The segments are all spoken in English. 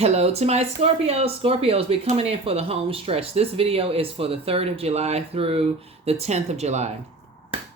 Hello to my Scorpios. Scorpios, we're coming in for the home stretch. This video is for the 3rd of July through the 10th of July.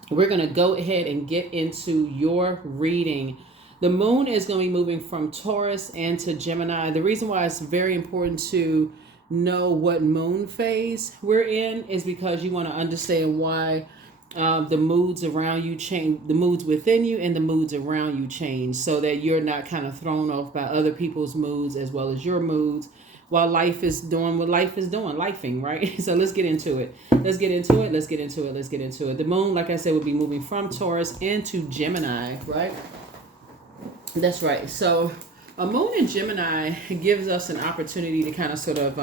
We're going to go ahead and get into your reading. The moon is going to be moving from Taurus into Gemini. The reason why it's very important to know what moon phase we're in is because you want to understand why the moods around you change, the moods within you and the moods around you change, so that you're not kind of thrown off by other people's moods as well as your moods while life is doing what life is doing, lifing, right? So let's get into it. Let's get into it. The moon, like I said, will be moving from Taurus into Gemini, right? That's right. So a moon in Gemini gives us an opportunity to kind of sort of,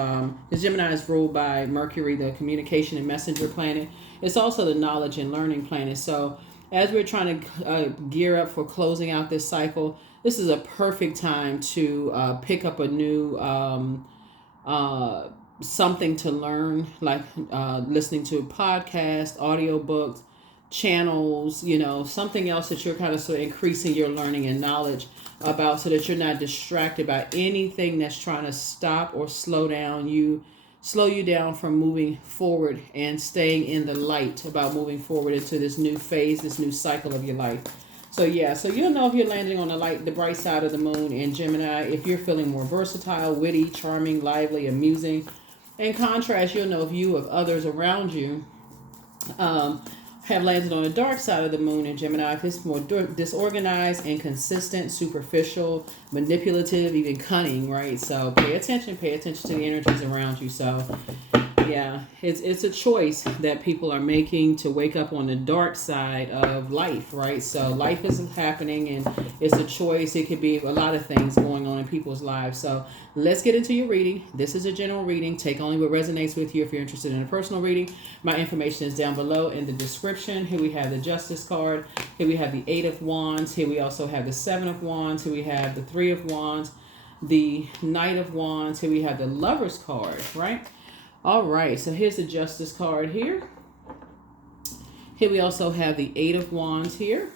the Gemini is ruled by Mercury, the communication and messenger planet. It's also the knowledge and learning planet. So as we're trying to gear up for closing out this cycle, this is a perfect time to pick up a new something to learn, like listening to a podcast, audiobooks, channels, something else that you're kind of sort of increasing your learning and knowledge about, so that you're not distracted by anything that's trying to stop or slow you down from moving forward and staying in the light, about moving forward into this new phase, this new cycle of your life. So you'll know if you're landing on the bright side of the moon in Gemini, if you're feeling more versatile, witty, charming, lively, amusing. In contrast, you'll know if you of others around you have landed on the dark side of the moon in Gemini, if it's more disorganized, inconsistent, superficial, manipulative, even cunning, right? So pay attention to the energies around you. So yeah, it's a choice that people are making to wake up on the dark side of life, right? So life is happening and it's a choice. It could be a lot of things going on in people's lives. So let's get into your reading. This is a general reading. Take only what resonates with you. If you're interested in a personal reading, my information is down below in the description. Here we have the Justice card. Here we have the 8 of Wands. Here we also have the 7 of Wands. Here we have the 3 of Wands, the Knight of Wands. Here we have the Lover's card, right? All right, so here's the Justice card here. Here we also have the 8 of Wands here.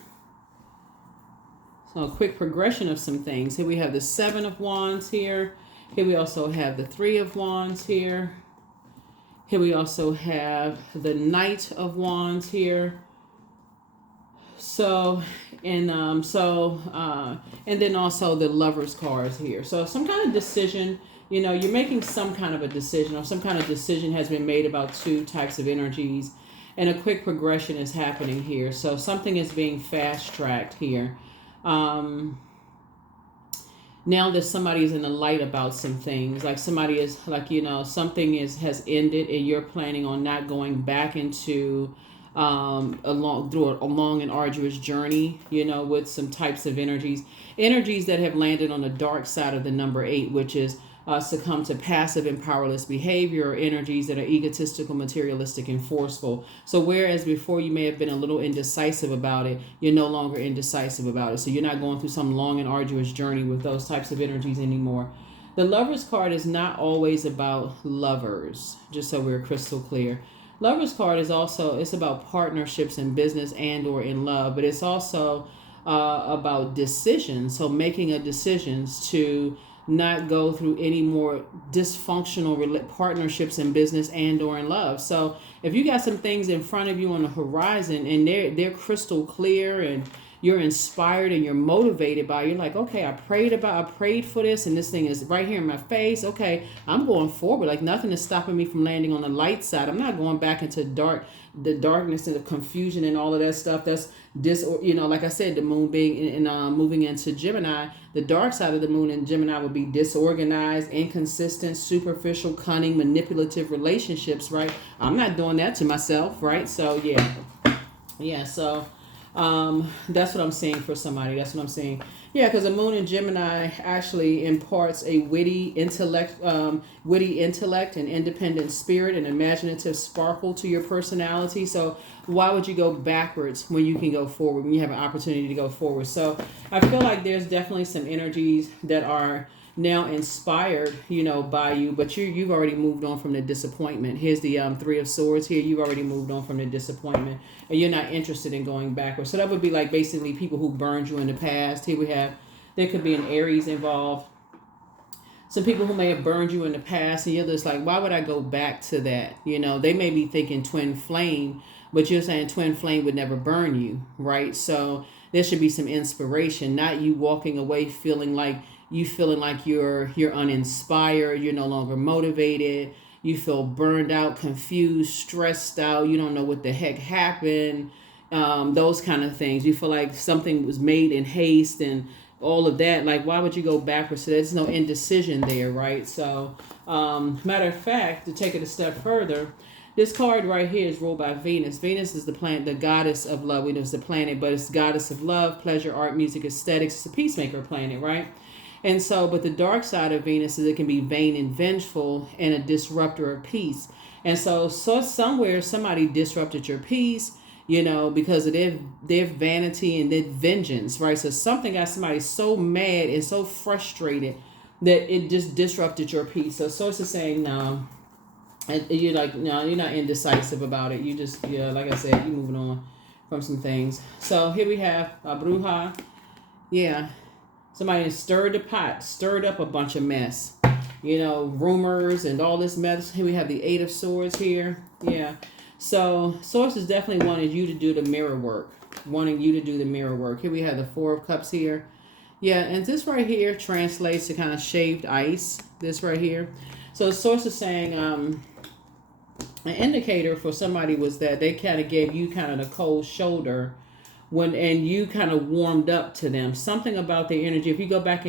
So a quick progression of some things. Here we have the 7 of Wands here. Here we also have the 3 of Wands here. Here we also have the Knight of Wands here. So, and then also the Lover's cards here. So some kind of decision. You're making some kind of a decision, or some kind of decision has been made about two types of energies, and a quick progression is happening here. So something is being fast-tracked here. Now that somebody's in the light about some things, like somebody is something has ended, and you're planning on not going back into a long and arduous journey, with some types of energies that have landed on the dark side of the number 8, which is succumb to passive and powerless behavior, or energies that are egotistical, materialistic, and forceful. So whereas before you may have been a little indecisive about it, you're no longer indecisive about it. So you're not going through some long and arduous journey with those types of energies anymore. The Lover's card is not always about lovers, just so we're crystal clear. Lover's card is also, it's about partnerships in business and or in love, but it's also about decisions. So making a decisions to not go through any more dysfunctional partnerships in business and or in love. So if you got some things in front of you on the horizon and they're crystal clear, and you're inspired and you're motivated by it, you're like, okay, I prayed for this, and this thing is right here in my face. Okay, I'm going forward. Like nothing is stopping me from landing on the light side. I'm not going back into the darkness and the confusion and all of that stuff. That's like I said, the moon being moving into Gemini, the dark side of the moon in Gemini would be disorganized, inconsistent, superficial, cunning, manipulative relationships, right? I'm not doing that to myself, right? So yeah. So that's what I'm seeing for somebody. That's what I'm seeing. Yeah, because the moon in Gemini actually imparts a witty intellect and independent spirit and imaginative sparkle to your personality. So why would you go backwards when you can go forward, when you have an opportunity to go forward? So I feel like there's definitely some energies that are now inspired, by you, but you've already moved on from the disappointment. Here's the 3 of Swords here. You've already moved on from the disappointment, and you're not interested in going backwards. So that would be like basically people who burned you in the past. Here we have, there could be an Aries involved. some people who may have burned you in the past, and you're just like, why would I go back to that? You know, they may be thinking twin flame, but you're saying twin flame would never burn you, right? So there should be some inspiration, not you walking away feeling like you're uninspired, you're no longer motivated, you feel burned out, confused, stressed out, you don't know what the heck happened, those kind of things. You feel like something was made in haste and all of that. Like, why would you go backwards? So there's no indecision there, right? So matter of fact, to take it a step further, this card right here is ruled by Venus. Venus is the planet, the goddess of love. We know it's the planet, but it's the goddess of love, pleasure, art, music, aesthetics. It's a peacemaker planet, right? And so, but the dark side of Venus is it can be vain and vengeful and a disruptor of peace. And so somewhere somebody disrupted your peace, you know, because of their vanity and their vengeance, right? So something got somebody so mad and so frustrated that it just disrupted your peace. So source is saying no. And you're like, no, you're not indecisive about it. You just, yeah, like I said, you're moving on from some things. So here we have a bruja. Yeah. Somebody stirred the pot, stirred up a bunch of mess. You know, rumors and all this mess. Here we have the Eight of Swords here. Yeah. So sources definitely wanted you to do the mirror work. Wanting you to do the mirror work. Here we have the Four of Cups here. Yeah, and this right here translates to kind of shaved ice. This right here. So the source is saying, an indicator for somebody was that they kind of gave you kind of the cold shoulder and you kind of warmed up to them. Something about their energy. If you go back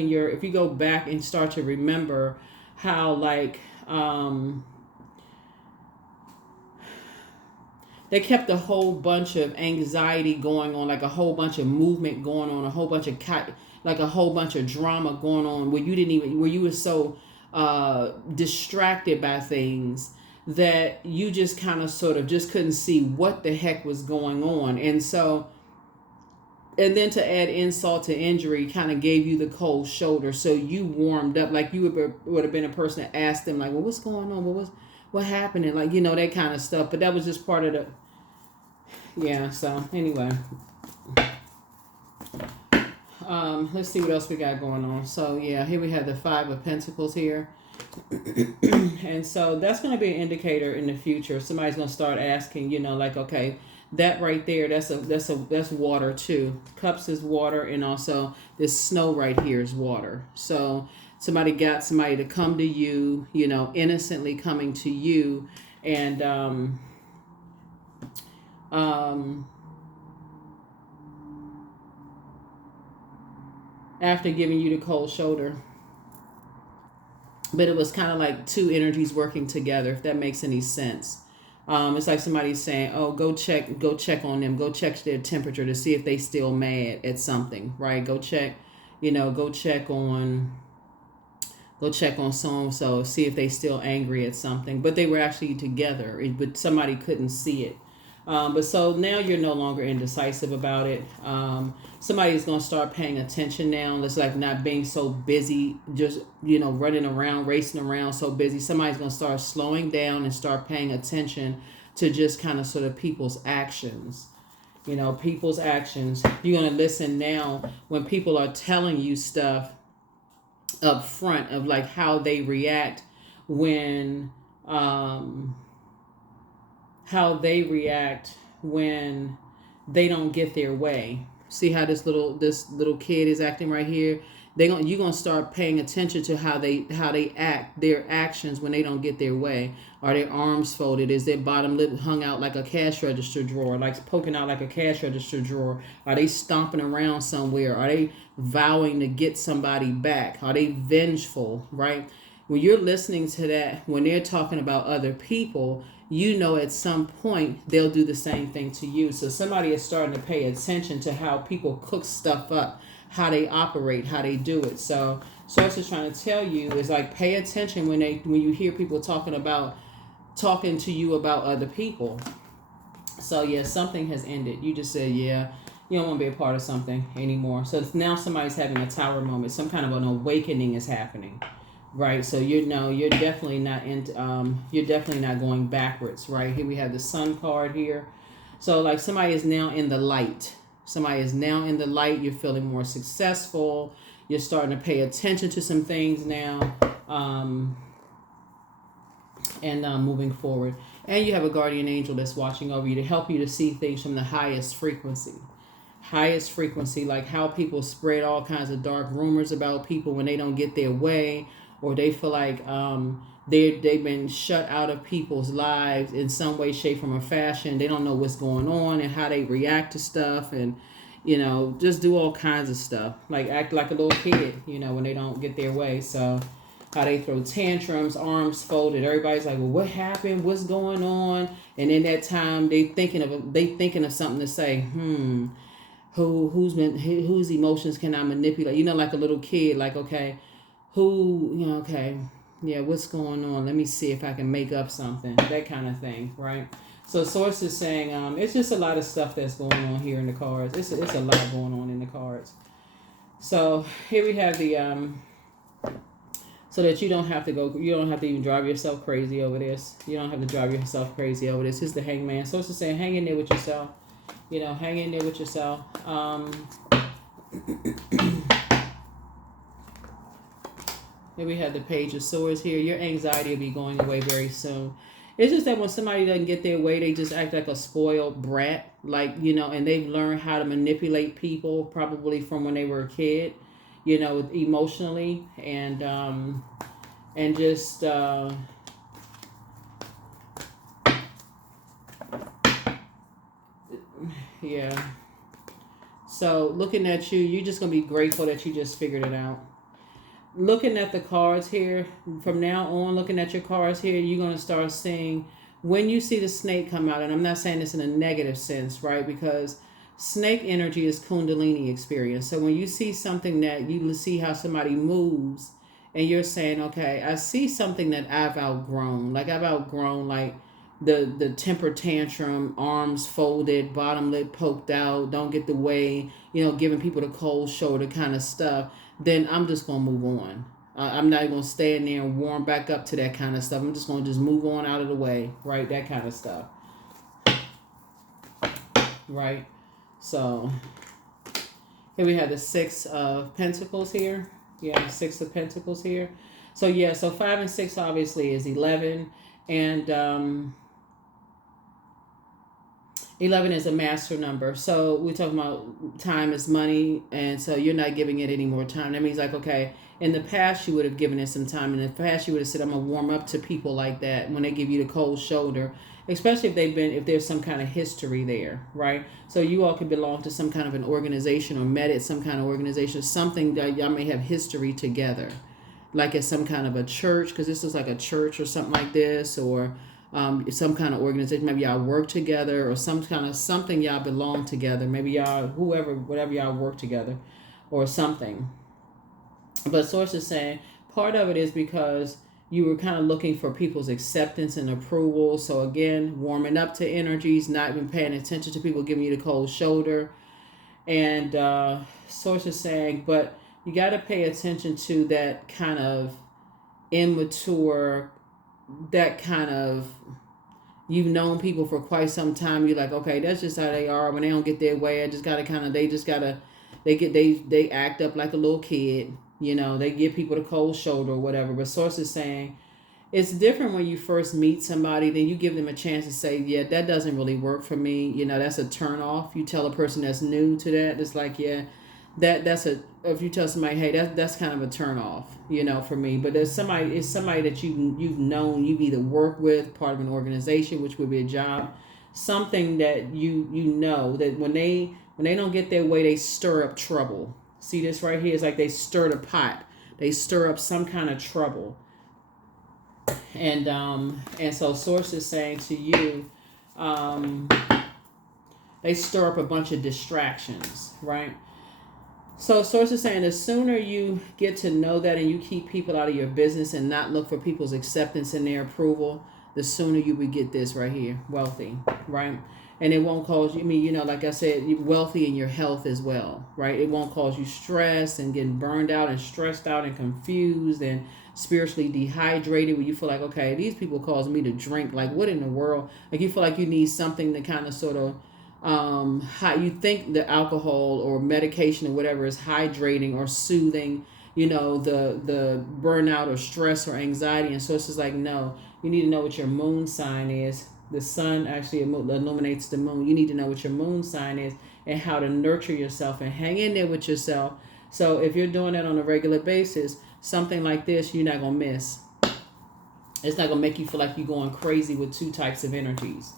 and start to remember how like they kept a whole bunch of anxiety going on, like a whole bunch of movement going on, a whole bunch of drama going on where you were so distracted by things that you just kind of sort of just couldn't see what the heck was going on. And then to add insult to injury kind of gave you the cold shoulder. So you warmed up, like you would have been a person that asked them like, well, what's going on? What happened? And like, you know, that kind of stuff. But that was just part of the, yeah. So anyway, let's see what else we got going on. So yeah, here we have the Five of Pentacles here. And so that's going to be an indicator in the future. Somebody's going to start asking, you know, like, okay, that right there, that's water too. Cups is water, and also this snow right here is water. So somebody got somebody to come to you, you know, innocently coming to you, and after giving you the cold shoulder. But it was kind of like two energies working together, if that makes any sense. It's like somebody's saying, oh, go check on them. Go check their temperature to see if they still mad at something, right? Go check on so-and-so, see if they still angry at something. But they were actually together, but somebody couldn't see it. But so now you're no longer indecisive about it. Somebody's going to start paying attention now. It's like not being so busy, just, you know, running around, racing around so busy. Somebody's going to start slowing down and start paying attention to just kind of sort of people's actions. You know, people's actions. You're going to listen now when people are telling you stuff up front of like how they react when they don't get their way. See how this little kid is acting right here? You're gonna start paying attention to how they act, their actions when they don't get their way. Are their arms folded? Is their bottom lip hung out like a cash register drawer, like poking out like a cash register drawer? Are they stomping around somewhere? Are they vowing to get somebody back? Are they vengeful, right? When you're listening to that, when they're talking about other people, you know at some point they'll do the same thing to you. So somebody is starting to pay attention to how people cook stuff up, how they operate, how they do it. So source is trying to tell you is like pay attention when you hear people talking to you about other people. So yeah, something has ended. You just said, yeah, you don't want to be a part of something anymore. So now somebody's having a tower moment. Some kind of an awakening is happening. Right, so you're definitely not going backwards, right? Here we have the Sun card here. So like somebody is now in the light. You're feeling more successful. You're starting to pay attention to some things now. um, and moving forward. And you have a guardian angel that's watching over you to help you to see things from the highest frequency. Highest frequency, like how people spread all kinds of dark rumors about people when they don't get their way, or they feel like they've been shut out of people's lives in some way, shape, form, or fashion. They don't know what's going on and how they react to stuff, and just do all kinds of stuff, like act like a little kid, when they don't get their way. So how they throw tantrums, arms folded. Everybody's like, well, what happened? What's going on? And in that time, they thinking of something to say. Whose emotions can I manipulate? Like a little kid, like, okay, okay, yeah, what's going on? Let me see if I can make up something, that kind of thing, right? So Source is saying, it's just a lot of stuff that's going on here in the cards. It's a lot going on in the cards. So here we have the, so that you don't have to even drive yourself crazy over this. You don't have to drive yourself crazy over this. This is the Hangman. Source is saying, hang in there with yourself. Hang in there with yourself. Here we have the Page of Swords here. Your anxiety will be going away very soon. It's just that when somebody doesn't get their way, they just act like a spoiled brat. Like, and they've learned how to manipulate people probably from when they were a kid, emotionally. And just... yeah. So looking at you, you're just going to be grateful that you just figured it out. Looking at the cards here, from now on, looking at your cards here, you're going to start seeing, when you see the snake come out, and I'm not saying this in a negative sense, right? Because snake energy is Kundalini experience. So when you see something that you see how somebody moves, and you're saying, okay, I see something that I've outgrown. Like I've outgrown, like, the temper tantrum, arms folded, bottom lip poked out, don't get the way, giving people the cold shoulder kind of stuff, then I'm just going to move on. I'm not going to stay in there and warm back up to that kind of stuff. I'm just going to just move on out of the way, right? That kind of stuff. Right? So, here we have the Six of Pentacles here. Yeah, Six of Pentacles here. So, yeah, so 5 and 6 obviously is 11. And 11 is a master number. So we're talking about time is money. And so you're not giving it any more time. That means like, okay, in the past, you would have given it some time. In the past, you would have said, I'm going to warm up to people like that when they give you the cold shoulder, especially if there's some kind of history there, right? So you all could belong to some kind of an organization or met at some kind of organization, something that y'all may have history together, like at some kind of a church, because this is like a church or something like this, or some kind of organization. Maybe y'all work together, or something y'all belong together. Maybe y'all, whatever y'all work together, or something. But Source is saying part of it is because you were kind of looking for people's acceptance and approval. So again, warming up to energies, not even paying attention to people giving you the cold shoulder. And Source is saying, but you got to pay attention to that kind of immature, that kind of, you've known people for quite some time. You're like, okay, that's just how they are. When they don't get their way, they act up like a little kid. They give people the cold shoulder or whatever. But Source is saying it's different when you first meet somebody, then you give them a chance to say, yeah, that doesn't really work for me. That's a turn off. You tell a person that's new to that, it's like, yeah, if you tell somebody, hey, that's kind of a turn off, for me. But it's somebody that you've known, you've either worked with, part of an organization, which would be a job, something that you know that when they don't get their way, they stir up trouble. See this right here? It's like they stir the pot. They stir up some kind of trouble. And so Source is saying to you, they stir up a bunch of distractions, right? So Source is saying the sooner you get to know that and you keep people out of your business and not look for people's acceptance and their approval, the sooner you would get this right here, wealthy, right? And it won't cause you, like I said, wealthy in your health as well, right? It won't cause you stress and getting burned out and stressed out and confused and spiritually dehydrated, where you feel like, okay, these people cause me to drink. Like, what in the world? Like, you feel like you need something to kind of sort of, how you think the alcohol or medication or whatever is hydrating or soothing the burnout or stress or anxiety. And so it's just like, no, you need to know what your moon sign is. The sun actually illuminates the moon. You need to know what your moon sign is and how to nurture yourself and hang in there with yourself. So if you're doing that on a regular basis, something like this, you're not going to miss. It's not going to make you feel like you're going crazy with two types of energies.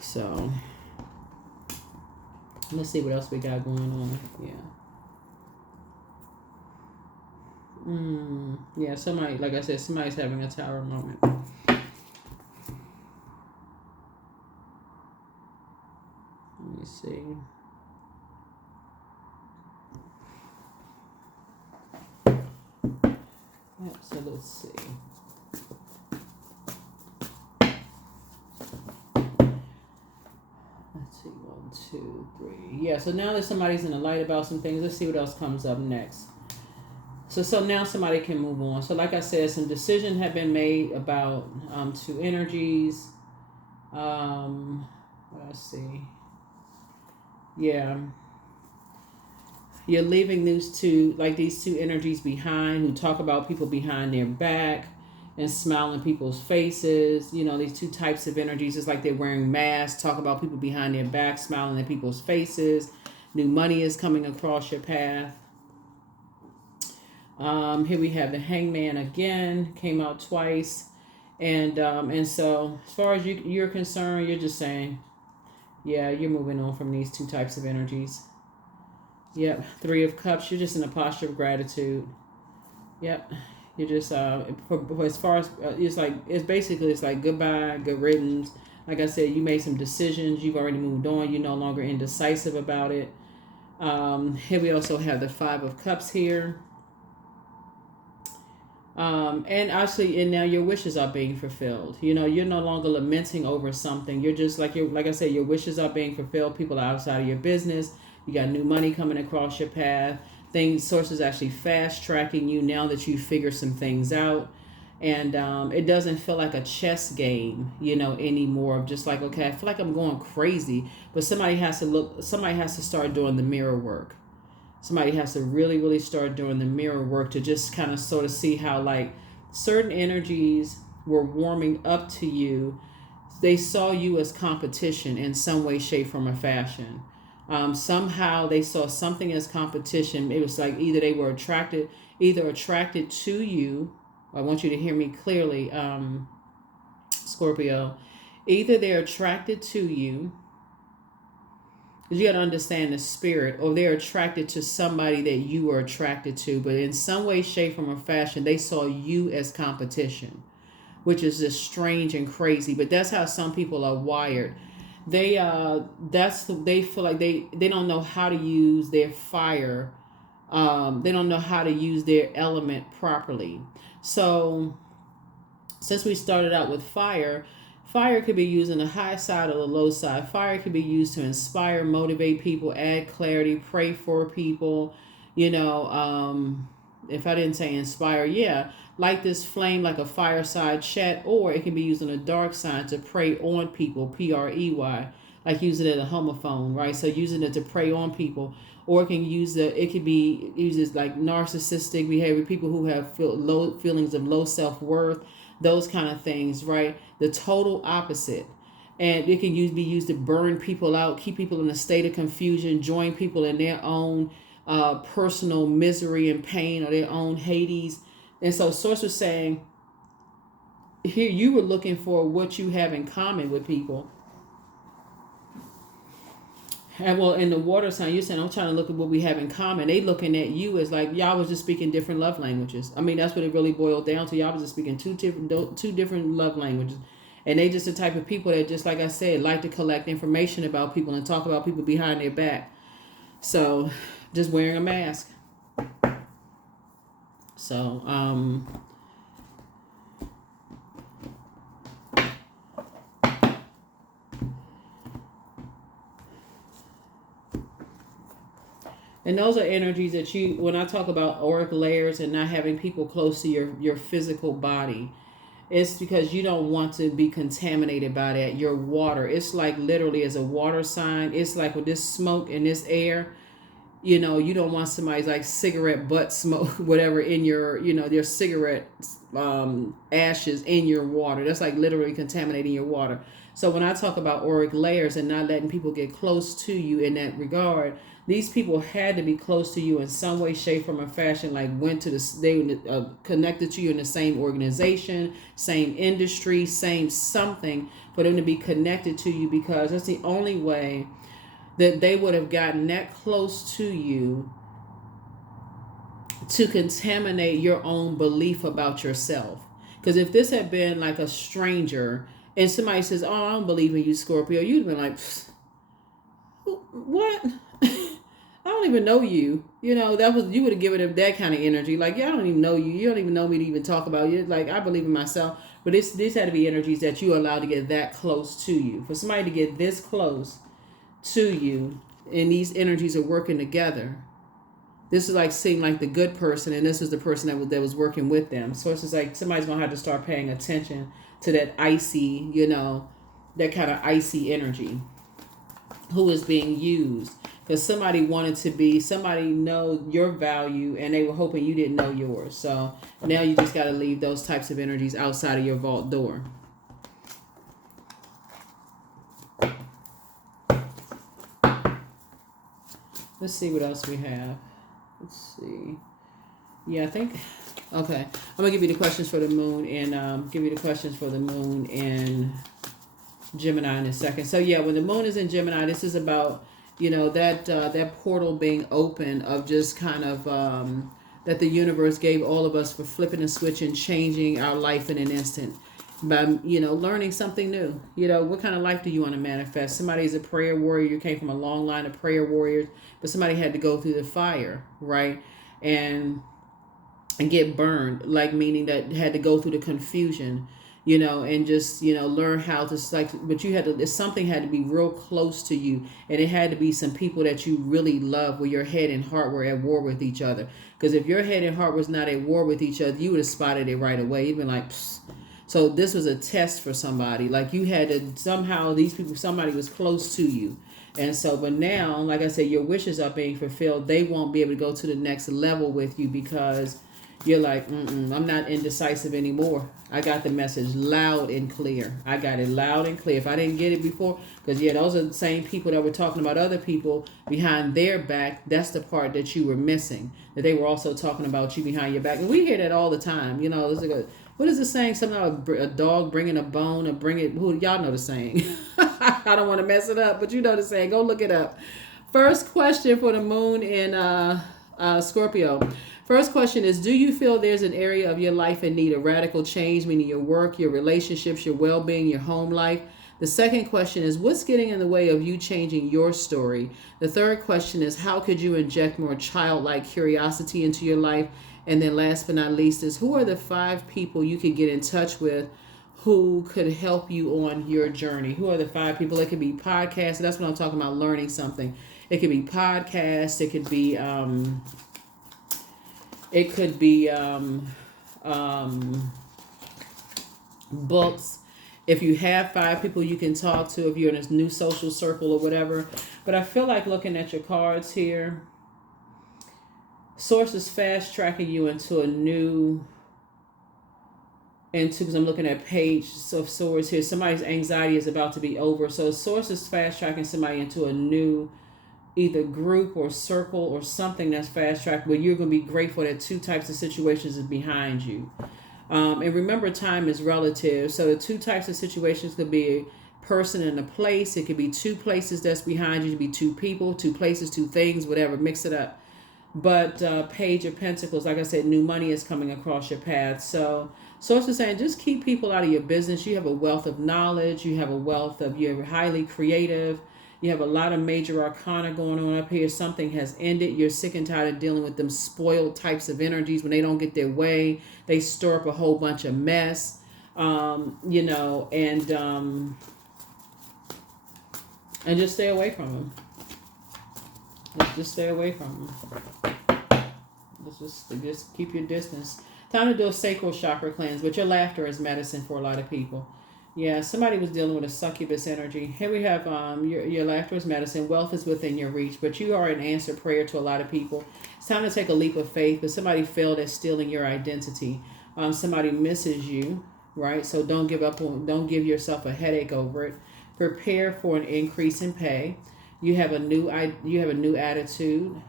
So let's see what else we got going on. Yeah, somebody, like I said, somebody's having a tower moment. Let me see. Yep, so let's see. Let's see, 1, 2, 3. Yeah, so now that somebody's in the light about some things, let's see what else comes up next. So now somebody can move on. So like I said, some decisions have been made about two energies. Let's see. Yeah. You're leaving these two energies behind who talk about people behind their back and smile in people's faces. These two types of energies, it's like they're wearing masks, talk about people behind their back, smiling in people's faces. New money is coming across your path. Here we have the Hangman again, came out twice. And so as far as you're concerned, you're just saying, yeah, you're moving on from these two types of energies. Yep, 3 of Cups, you're just in a posture of gratitude. Yep, you're just, for as far as, it's like goodbye, good riddance. Like I said, you made some decisions, you've already moved on, you're no longer indecisive about it. Here we also have the 5 of Cups here. And actually, and now your wishes are being fulfilled. You're no longer lamenting over something. You're just like I said, your wishes are being fulfilled. People are outside of your business. You got new money coming across your path. Sources actually fast tracking you now that you figure some things out. And it doesn't feel like a chess game, anymore. Just like, okay, I feel like I'm going crazy, but somebody has to start doing the mirror work. Somebody has to really, really start doing the mirror work to just kind of sort of see how like certain energies were warming up to you. They saw you as competition in some way, shape, form, or fashion. Somehow they saw something as competition. It was like either they were attracted to you. I want you to hear me clearly, Scorpio. Either they're attracted to you, because you got to understand the spirit, or they're attracted to somebody that you are attracted to. But in some way, shape, form, or fashion, they saw you as competition, which is just strange and crazy. But that's how some people are wired. They feel like they don't know how to use their fire. They don't know how to use their element properly. So since we started out with fire could be used on the high side or the low side. Fire could be used to inspire, motivate people, add clarity, pray for people. If I didn't say inspire, yeah, light this flame like a fireside chat, or it can be used on the dark side to prey on people, prey, like using it as a homophone, right? So using it to prey on people, or it could be used as like narcissistic behavior, people who have low feelings of low self-worth, those kind of things, right? The total opposite. And it can be used to burn people out, keep people in a state of confusion, join people in their own personal misery and pain, or their own Hades. And so Source was saying, here you were looking for what you have in common with people. And well, in the water sign, you're saying, I'm trying to look at what we have in common. They looking at you as like, y'all was just speaking different love languages. I mean, that's what it really boiled down to. Y'all was just speaking two different love languages. And they just the type of people that, just like I said, like to collect information about people and talk about people behind their back. So just wearing a mask. So, and those are energies that when I talk about auric layers and not having people close to your physical body, it's because you don't want to be contaminated by that. Your water, it's like literally as a water sign, it's like with this smoke and this air, You don't want somebody's like cigarette butt smoke, whatever, in your, their cigarette ashes in your water. That's like literally contaminating your water. So when I talk about auric layers and not letting people get close to you in that regard, these people had to be close to you in some way, shape, form, or fashion. Like went to they connected to you in the same organization, same industry, same something for them to be connected to you, because that's the only way that they would have gotten that close to you to contaminate your own belief about yourself. Because if this had been like a stranger and somebody says, "Oh, I don't believe in you, Scorpio," you'd have been like, "What? I don't even know you." You would have given them that kind of energy. Like, yeah, I don't even know you. You don't even know me to even talk about you. Like, I believe in myself. But this had to be energies that you allowed to get that close to you. For somebody to get this close to you, and these energies are working together. This is like seeing like the good person, and this is the person that was working with them. So it's just like somebody's gonna have to start paying attention to that icy, that kind of icy energy who is being used, because somebody know your value, and they were hoping you didn't know yours. So now you just got to leave those types of energies outside of your vault door. Let's see what else we have. Let's see. Yeah, I think. Okay, I'm gonna give you the questions for the moon, and give you the questions for the moon in Gemini in a second. So yeah, when the moon is in Gemini, this is about that portal being open, of just kind of that the universe gave all of us for flipping a switch and changing our life in an instant. By learning something new. What kind of life do you want to manifest? Somebody is a prayer warrior. You came from a long line of prayer warriors, but somebody had to go through the fire, right? And get burned, like meaning that had to go through the confusion, and just learn how to but something had to be real close to you, and it had to be some people that you really love, where your head and heart were at war with each other. Because if your head and heart was not at war with each other, you would have spotted it right away. You'd been like, psst. So this was a test for somebody. Like you had to somehow, somebody was close to you. And so, but now, like I said, your wishes are being fulfilled. They won't be able to go to the next level with you, because you're like, I'm not indecisive anymore. I got the message loud and clear. I got it loud and clear. If I didn't get it before, because those are the same people that were talking about other people behind their back. That's the part that you were missing, that they were also talking about you behind your back. And we hear that all the time. There's like what is the saying? Something about a dog bringing a bone, or y'all know the saying. I don't want to mess it up, but you know the saying. Go look it up. First question for the moon in Scorpio. First question is, do you feel there's an area of your life in need of radical change, meaning your work, your relationships, your well-being, your home life? The second question is, what's getting in the way of you changing your story? The third question is, how could you inject more childlike curiosity into your life? And then last but not least is, who are the 5 people you could get in touch with who could help you on your journey? Who are the 5 people? It could be podcasts. That's what I'm talking about, learning something. It could be podcasts. It could be books. If you have 5 people you can talk to, if you're in a new social circle or whatever. But I feel like looking at your cards here, Source is fast tracking you into because I'm looking at Page of Swords here. Somebody's anxiety is about to be over. So Source is fast tracking somebody into a new either group or circle or something that's fast tracked, where you're going to be grateful that 2 types of situations is behind you. And remember, time is relative. So the 2 types of situations could be a person and a place. It could be 2 places that's behind you. It could be 2 people, 2 places, 2 things, whatever. Mix it up. But Page of Pentacles, like I said, new money is coming across your path. So Source is saying, just keep people out of your business. You have a wealth of knowledge. You're highly creative. You have a lot of major arcana going on up here. Something has ended. You're sick and tired of dealing with them spoiled types of energies. When they don't get their way, they store up a whole bunch of mess, and just stay away from them. Just stay away from them. Just keep your distance. Time to do a sacral chakra cleanse, but your laughter is medicine for a lot of people. Yeah, somebody was dealing with a succubus energy. Here we have your laughter is medicine. Wealth is within your reach, but you are an answered prayer to a lot of people. It's time to take a leap of faith, but somebody failed at stealing your identity. Somebody misses you, right? So don't give up on, don't give yourself a headache over it. Prepare for an increase in pay. You have a new attitude.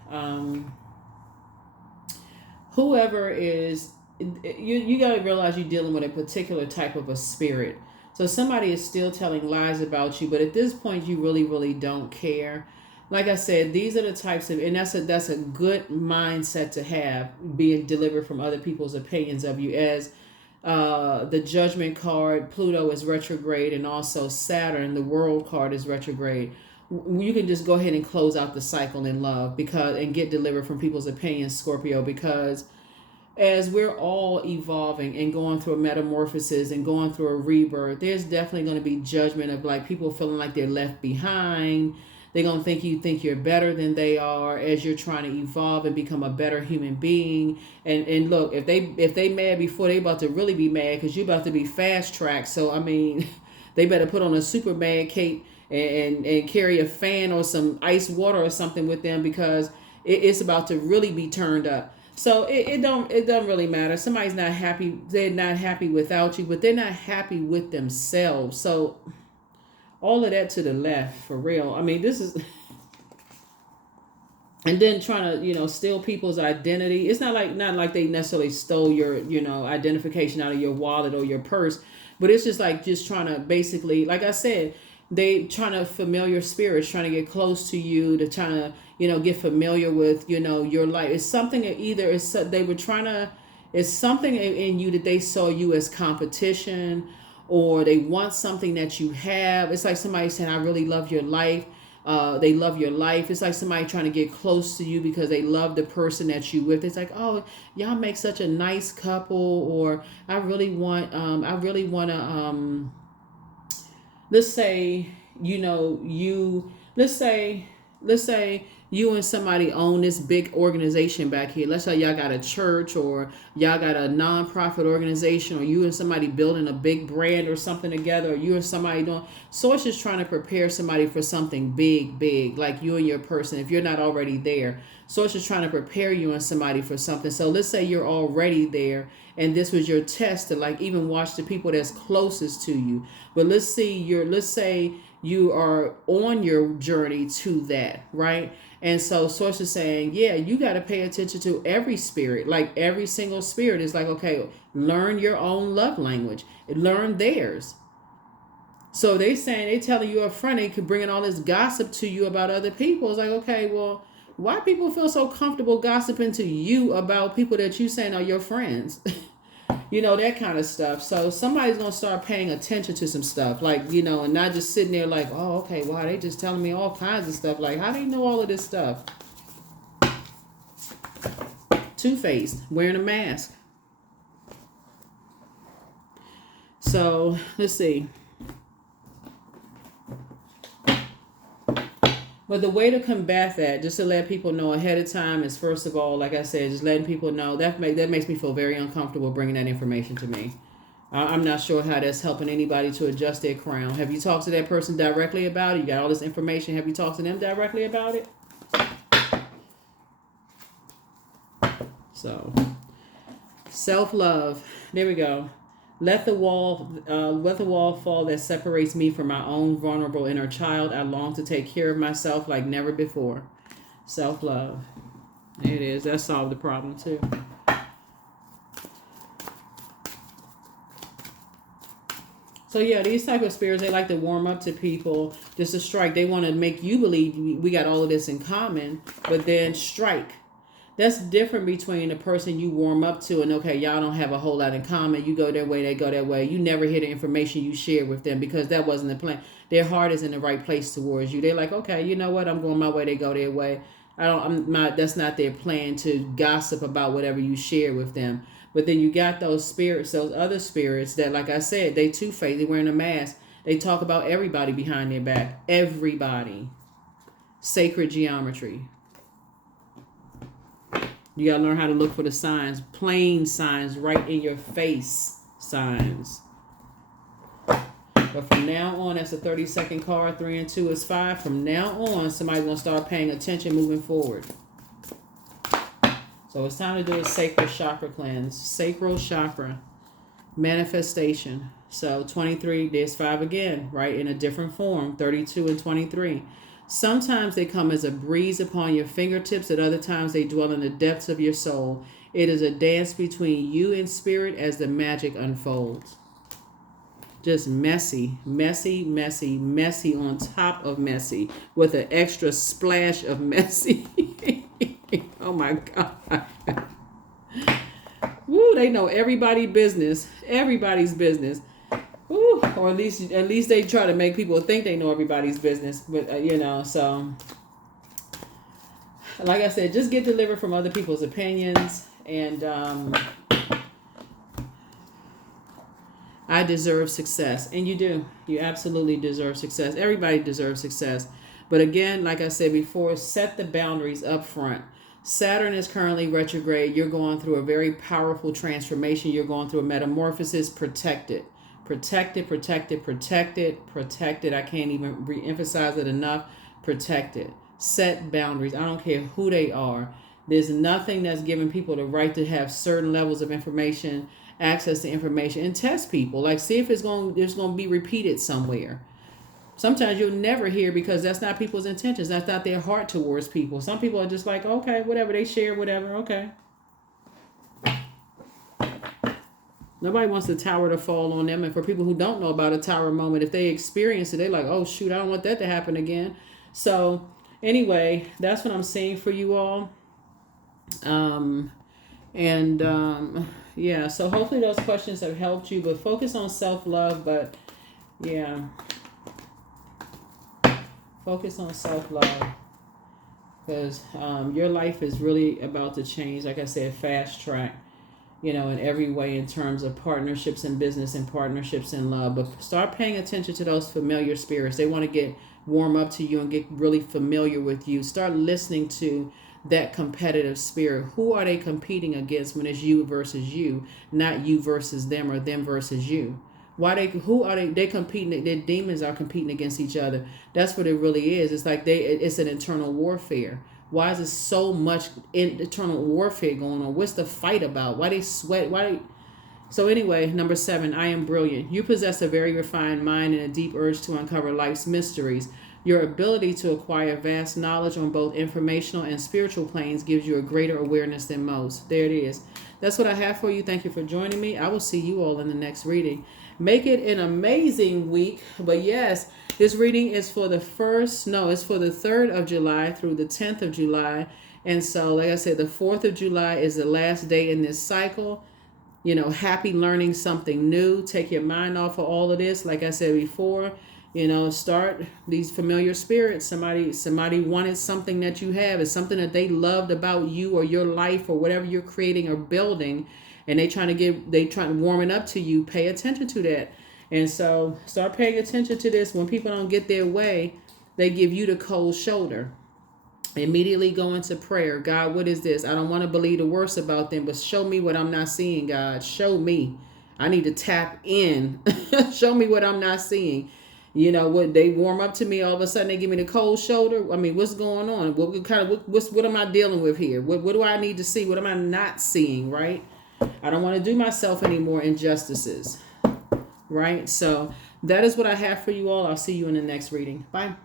Whoever is you got to realize you're dealing with a particular type of a spirit. So somebody is still telling lies about you, but at this point you really don't care. Like I said, these are the types of, and that's a good mindset to have, being delivered from other people's opinions of you. As the Judgment card, Pluto is retrograde, and also Saturn, the World card, is retrograde. You can just go ahead and close out the cycle in love, because and get delivered from people's opinions, Scorpio, because as we're all evolving and going through a metamorphosis and going through a rebirth, there's definitely going to be judgment of like people feeling like they're left behind. They're going to think you're better than they are as you're trying to evolve and become a better human being. And look, if they mad before, they about to really be mad, because you're about to be fast tracked. So I mean, they better put on a super mad cape and carry a fan or some ice water or something with them, because it's about to really be turned up. So it doesn't really matter. Somebody's not happy. They're not happy without you, but they're not happy with themselves. So all of that to the left, for real. I mean, this is, and then trying to steal people's identity. It's not like they necessarily stole your identification out of your wallet or your purse, but it's just trying to basically, like I said, they trying to familiar spirits, trying to get close to you, to trying to get familiar with your life. It's something that either it's something in you that they saw you as competition, or they want something that you have. It's like somebody saying, I really love your life. They love your life. It's like somebody trying to get close to you because they love the person that you with. It's like, oh, y'all make such a nice couple. Or I really want to let's say let's say you and somebody own this big organization back here. Let's say y'all got a church, or y'all got a non-profit organization, or you and somebody building a big brand or something together, or you and somebody doing. Source is trying to prepare somebody for something big, like you and your person, if you're not already there. Source is trying to prepare you and somebody for something. So let's say you're already there, and this was your test to even watch the people that's closest to you. But let's say you are on your journey to that, right? And so Source is saying, yeah, you got to pay attention to every spirit. Like every single spirit is like, okay, learn your own love language. Learn theirs. So they telling you up front, they could bring in all this gossip to you about other people. It's like, okay, well, why people feel so comfortable gossiping to you about people that you saying are your friends? That kind of stuff. So somebody's going to start paying attention to some stuff, and not just sitting there like, oh, okay, wow, they just telling me all kinds of stuff. Like, how do you know all of this stuff? Two-faced, wearing a mask. So let's see. But the way to combat that, just to let people know ahead of time, is first of all, like I said, just letting people know. That makes me feel very uncomfortable bringing that information to me. I'm not sure how that's helping anybody to adjust their crown. Have you talked to that person directly about it? You got all this information. Have you talked to them directly about it? So, self-love. There we go. Let the wall fall that separates me from my own vulnerable inner child. I long to take care of myself like never before. Self-love. There it is. That solved the problem too. So yeah, these type of spirits, they like to warm up to people just to strike. They want to make you believe we got all of this in common, but then strike. That's different between the person you warm up to and, okay, y'all don't have a whole lot in common. You go their way, they go their way. You never hear the information you share with them because that wasn't the plan. Their heart is in the right place towards you. They're like, okay, you know what? I'm going my way, they go their way. That's not their plan to gossip about whatever you share with them. But then you got those spirits, those other spirits that, like I said, they two-faced. They're wearing a mask. They talk about everybody behind their back. Everybody. Sacred geometry. You got to learn how to look for the signs. Plain signs, right in your face signs. But from now on, that's a 30-second card. 3 and 2 is 5. From now on, somebody's going to start paying attention moving forward. So it's time to do a sacral chakra cleanse. Sacral chakra. Manifestation. So 23, there's 5 again, right? In a different form. 32 and 23. Sometimes they come as a breeze upon your fingertips. At other times they dwell in the depths of your soul. It is a dance between you and spirit as the magic unfolds. Just messy, messy, messy, messy on top of messy with an extra splash of messy. Oh my God. Woo, they know everybody's business. Everybody's business. Woo, or at least they try to make people think they know everybody's business. But, you know, so like I said, just get delivered from other people's opinions. And I deserve success. And you do. You absolutely deserve success. Everybody deserves success. But again, like I said before, set the boundaries up front. Saturn is currently retrograde. You're going through a very powerful transformation. You're going through a metamorphosis. Protect it. Protect it, protect it, protect it, protect it. I can't even re-emphasize it enough. Protect it. Set boundaries. I don't care who they are. There's nothing that's giving people the right to have certain levels of information, access to information, and test people. Like, see if it's going to be repeated somewhere. Sometimes you'll never hear because that's not people's intentions. That's not their heart towards people. Some people are just like, okay, whatever. They share whatever. Okay. Nobody wants the tower to fall on them. And for people who don't know about a tower moment, if they experience it, they're like, oh, shoot, I don't want that to happen again. So anyway, that's what I'm saying for you all. Yeah, so hopefully those questions have helped you. But focus on self-love. But, yeah, focus on self-love. Because your life is really about to change. Like I said, fast track. You know, in every way in terms of partnerships in business and partnerships in love. But start paying attention to those familiar spirits. They want to get warm up to you and get really familiar with you. Start listening to that competitive spirit. Who are they competing against when it's you versus you, not you versus them or them versus you? Who are they competing? Their demons are competing against each other. That's what it really is. It's like it's an internal warfare. Why is there so much internal warfare going on? What's the fight about? Why they sweat? So anyway, number 7, I am brilliant. You possess a very refined mind and a deep urge to uncover life's mysteries. Your ability to acquire vast knowledge on both informational and spiritual planes gives you a greater awareness than most. There it is. That's what I have for you. Thank you for joining me. I will see you all in the next reading. Make it an amazing week. But yes, this reading is for it's for the 3rd of July through the 10th of July. And so, like I said, the 4th of July is the last day in this cycle. You know, happy learning something new. Take your mind off of all of this. Like I said before, you know, start these familiar spirits. Somebody wanted something that you have. It's something that they loved about you or your life or whatever you're creating or building. And they trying to warm it up to you. Pay attention to that. And so start paying attention to this. When people don't get their way, they give you the cold shoulder. Immediately go into prayer. God, what is this? I don't want to believe the worst about them, but show me what I'm not seeing, God. Show me. I need to tap in. Show me what I'm not seeing. You know, what they warm up to me, all of a sudden they give me the cold shoulder. I mean, what's going on? What am I dealing with here? What do I need to see? What am I not seeing, right? I don't want to do myself any more injustices, right? So that is what I have for you all. I'll see you in the next reading. Bye.